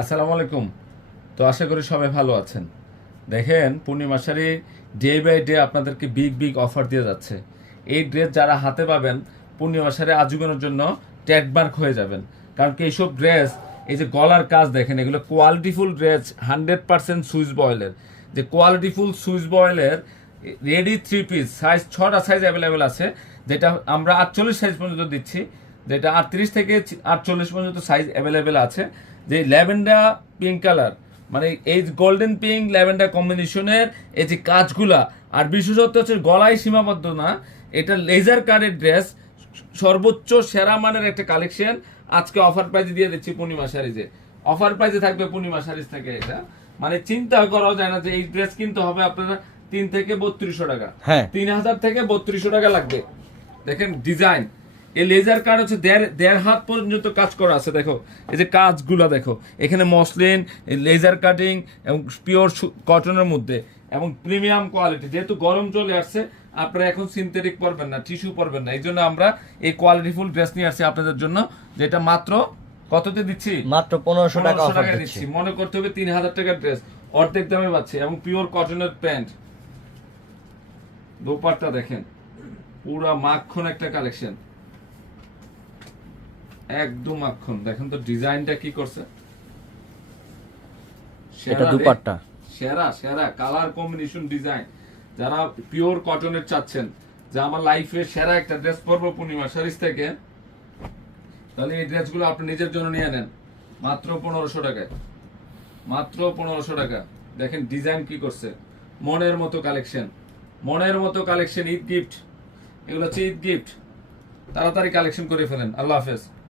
আসসালামু আলাইকুম। তো আশা করি সবাই ভালো আছেন। দেখেন, পূর্ণিমা শাড়ি ডে বাই ডে আপনাদেরকে বিগ বিগ অফার দিয়ে যাচ্ছে। এই ড্রেস যারা হাতে পাবেন, পূর্ণিমা শাড়ি আজীবনের জন্য ট্যাগমার্ক হয়ে যাবেন। কারণ কি এইসব ড্রেস, এই যে গলার কাজ দেখেন, এগুলো কোয়ালিটিফুল ড্রেস, 100% সুইস বয়েলের। যে কোয়ালিটিফুল সুইস বয়েলের রেডি 3 পিস সাইজ, 6টা সাইজ অ্যাভেলেবেল আছে, যেটা আমরা 48 সাইজ পর্যন্ত দিচ্ছি, যেটা 38 থেকে 48 পর্যন্ত সাইজ অ্যাভেলেবেল আছে। যে ল্যাভেন্ডার পিঙ্ক কালার, মানে এই গোল্ডেন পিঙ্ক ল্যাভেন্ডার কম্বিনেশনের এই যে কাজগুলা, আর বিশেষত হচ্ছে গলায় সীমাবদ্ধ না, এটা লেজার কাটের ড্রেস, সর্বোচ্চ সেরা মানের একটা কালেকশন। আজকে অফার প্রাইজে দিয়ে দিচ্ছি পূর্ণিমা শাড়িজে। অফার প্রাইজে থাকবে পূর্ণিমা শাড়িজ থেকে এটা, মানে চিন্তা করা যায় না যে এই ড্রেস কিনতে হবে আপনারা 3 থেকে 3200 টাকা। হ্যাঁ, 3000 থেকে 3200 টাকা লাগবে। দেখেন ডিজাইন, এই লেজার কাট হচ্ছে দেড় হাত পর্যন্ত কাজ করা আছে। দেখো এই যে কাজগুলো দেখো, এখানে মসলিন, লেজার কাটিং এবং পিওর কটনের মধ্যে এবং প্রিমিয়াম কোয়ালিটি। যেহেতু গরম চলে আসছে, আপনারা এখন সিনথেটিক পরবেন না, টিস্যু পরবেন না, এই জন্য আমরা এই কোয়ালিটিফুল ড্রেস নিয়ে আসছি আপনাদের জন্য, যেটা মাত্র কততে দিচ্ছি? মাত্র 1500 টাকা 1500 অফার টাকায় দিচ্ছি। দিচ্ছি। মনে করতে হবে 3000 টাকার ড্রেস অর্ধেক দামে পাচ্ছি, এবং পিওর কটনের প্যান্ট। দোপাট্টা দেখেন, পুরা মাখন একটা কালেকশন, একদম মাখন। দেখেন তো ডিজাইনটা কি করছে, এটা দুপাট্টা। সেরা সেরা কালার কম্বিনেশন ডিজাইন। যারা পিওর কটনের চাচ্ছেন যে আমার লাইফে সেরা একটা ড্রেস পরবো পূর্ণিমা শাড়িজ থেকে, তাহলে এই ড্রেসগুলো আপনি নিজের জন্য নিয়ে নেন মাত্র 1500 টাকায়। মাত্র 1500 টাকা। দেখেন ডিজাইন কি করছে, মনের মতো কালেকশন, মনের মতো কালেকশন। ঈদ গিফট, এগুলো হচ্ছে ঈদ গিফট। তাড়াতাড়ি কালেকশন করে ফেলেন। আল্লাহ হাফেজ।